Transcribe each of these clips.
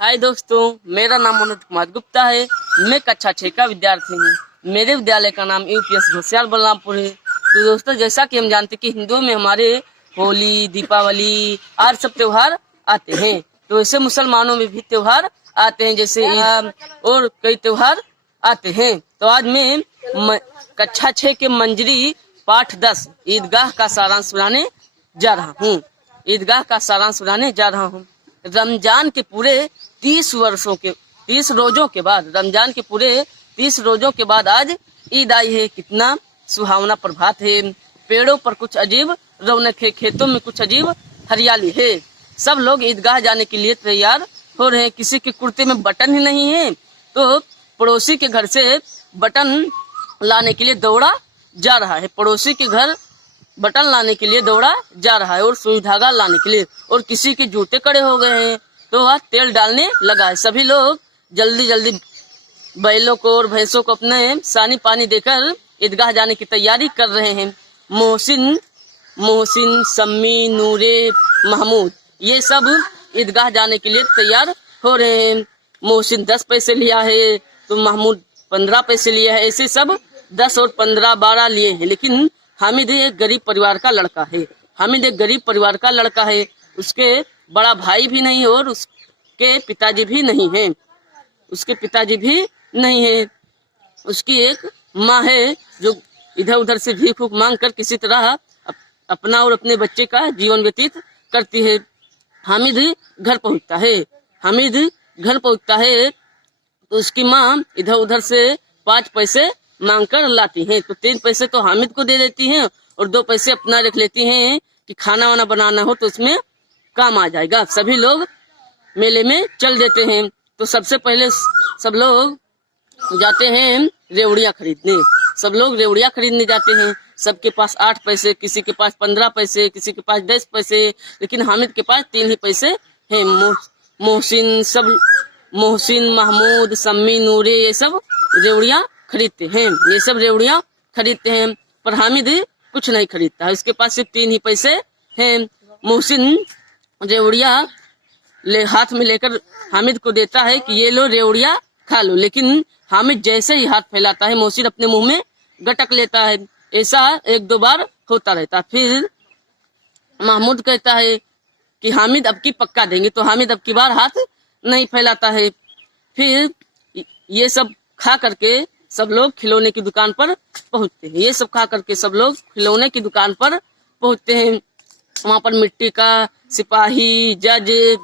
हाय दोस्तों, मेरा नाम मनोज कुमार गुप्ता है। मैं कक्षा 6 का विद्यार्थी हूँ। मेरे विद्यालय का नाम यूपीएस घोसियाल बलरामपुर है। तो दोस्तों, जैसा कि हम जानते कि हिंदुओं में हमारे होली, दीपावली और सब त्योहार आते हैं, तो ऐसे मुसलमानों में भी त्योहार आते हैं, जैसे ईद और कई त्योहार आते हैं। तो आज मैं कक्षा 6 के मंजरी पाठ 10 ईदगाह का सारांश सुनाने जा रहा हूँ। ईदगाह का सारांश सुनाने जा रहा हूँ। रमजान के पूरे 30 रोजों के बाद, रमजान के पूरे 30 रोजों के बाद आज ईद आई है। कितना सुहावना प्रभात है। पेड़ों पर कुछ अजीब रौनक है, खेतों में कुछ अजीब हरियाली है। सब लोग ईदगाह जाने के लिए तैयार हो रहे हैं। किसी के कुर्ते में बटन ही नहीं है, तो पड़ोसी के घर से बटन लाने के लिए दौड़ा जा रहा है। पड़ोसी के घर बटन लाने के लिए दौड़ा जा रहा है और सुई धागा लाने के लिए। और किसी के जूते कड़े हो गए हैं, तो वह तेल डालने लगा है। सभी लोग जल्दी जल्दी बैलों को और भैंसों को अपने सानी पानी देकर ईदगाह जाने की तैयारी कर रहे हैं। मोहसिन, सम्मी, नूरे, महमूद, ये सब ईदगाह जाने के लिए तैयार हो रहे हैं। मोहसिन 10 पैसे लिया है, तो महमूद 15 पैसे लिया है। ऐसे सब 10 और 15, 12 लिए हैं। लेकिन हामिद एक गरीब परिवार का लड़का है। हामिद एक गरीब परिवार का लड़का है। उसके बड़ा भाई भी नहीं और उसके पिताजी भी नहीं है। उसके पिताजी भी नहीं है। उसकी एक माँ है जो इधर उधर से भीख भूख मांग कर किसी तरह अपना और अपने बच्चे का जीवन व्यतीत करती है। हामिद घर पहुंचता है तो उसकी माँ इधर उधर से 5 पैसे मांग कर लाती हैं। तो 3 पैसे तो हामिद को दे देती हैं और 2 पैसे अपना रख लेती हैं कि खाना वाना बनाना हो तो उसमें काम आ जाएगा। सभी लोग मेले में चल देते हैं। तो सबसे पहले सब लोग जाते हैं रेवड़ियाँ खरीदने। सब लोग रेवड़ियाँ खरीदने जाते हैं। सबके पास 8 पैसे, किसी के पास 15 पैसे, किसी के पास 10 पैसे, लेकिन हामिद के पास 3 ही पैसे हैं। मोहसिन, महमूद, सम्मी, नूरे, ये सब रेवड़ियाँ खरीदते हैं। पर हामिद कुछ नहीं खरीदता है। उसके पास सिर्फ 3 ही पैसे हैं। मोहसिन रेवड़ियाँ हाथ में लेकर हामिद को देता है कि ये लो रेवड़ियाँ खा लो, लेकिन हामिद जैसे ही हाथ फैलाता है, मोहसिन अपने मुंह में गटक लेता है। ऐसा 1-2 बार होता रहता। फिर महमूद कहता है कि हामिद अब की पक्का देंगे, तो हामिद अब की बार हाथ नहीं फैलाता है। फिर ये सब खा करके सब लोग खिलौने की दुकान पर पहुंचते हैं। वहां पर मिट्टी का सिपाही, जज,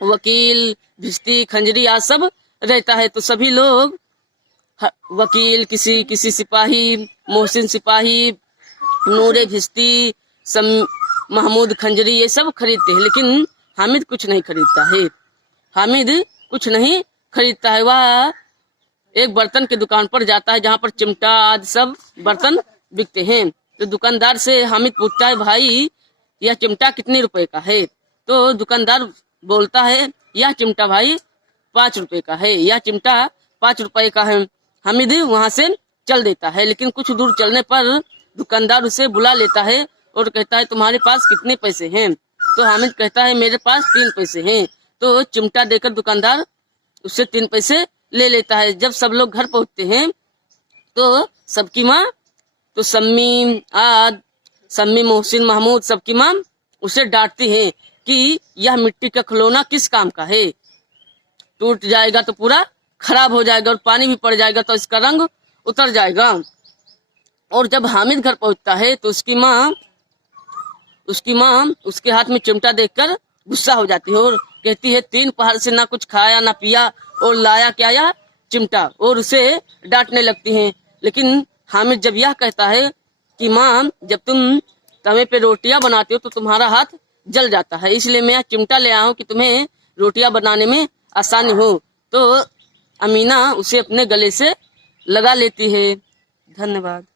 वकील, भिश्ती, खंजरी आज सब रहता है। तो सभी लोग वकील, किसी सिपाही, मोहसिन सिपाही, नूरे भिश्ती, महमूद खंजरी, ये सब खरीदते हैं। लेकिन हामिद कुछ नहीं खरीदता है। वह एक बर्तन की दुकान पर जाता है जहाँ पर चिमटा आदि सब बर्तन बिकते हैं। तो दुकानदार से हामिद पूछता है, भाई यह चिमटा कितने रुपए का है? तो दुकानदार बोलता है, यह चिमटा भाई 5 रुपए का है। हामिद वहां से चल देता है। लेकिन कुछ दूर चलने पर दुकानदार उसे बुला लेता है और कहता है, तुम्हारे पास कितने पैसे हैं? तो हामिद कहता है, मेरे पास 3 पैसे हैं। तो चिमटा देकर दुकानदार उससे 3 पैसे ले लेता है। जब सब लोग घर पहुंचते हैं तो सबकी माँ, तो सम्मी, मोहसिन, महमूद, सबकी माँ उसे डांटती है कि यह मिट्टी का खिलौना किस काम का है? टूट जाएगा तो पूरा खराब हो जाएगा और पानी भी पड़ जाएगा तो इसका रंग उतर जाएगा। और जब हामिद घर पहुंचता है तो उसकी माँ उसके हाथ में चिमटा देखकर गुस्सा हो जाती है और कहती है, 3 पहर से ना कुछ खाया ना पिया और लाया क्या यह चिमटा, और उसे डांटने लगती हैं। लेकिन हामिद जब यह कहता है कि माँ, जब तुम तवे पे रोटियां बनाते हो तो तुम्हारा हाथ जल जाता है, इसलिए मैं चिमटा ले आया हूँ कि तुम्हें रोटियां बनाने में आसानी हो, तो अमीना उसे अपने गले से लगा लेती है। धन्यवाद।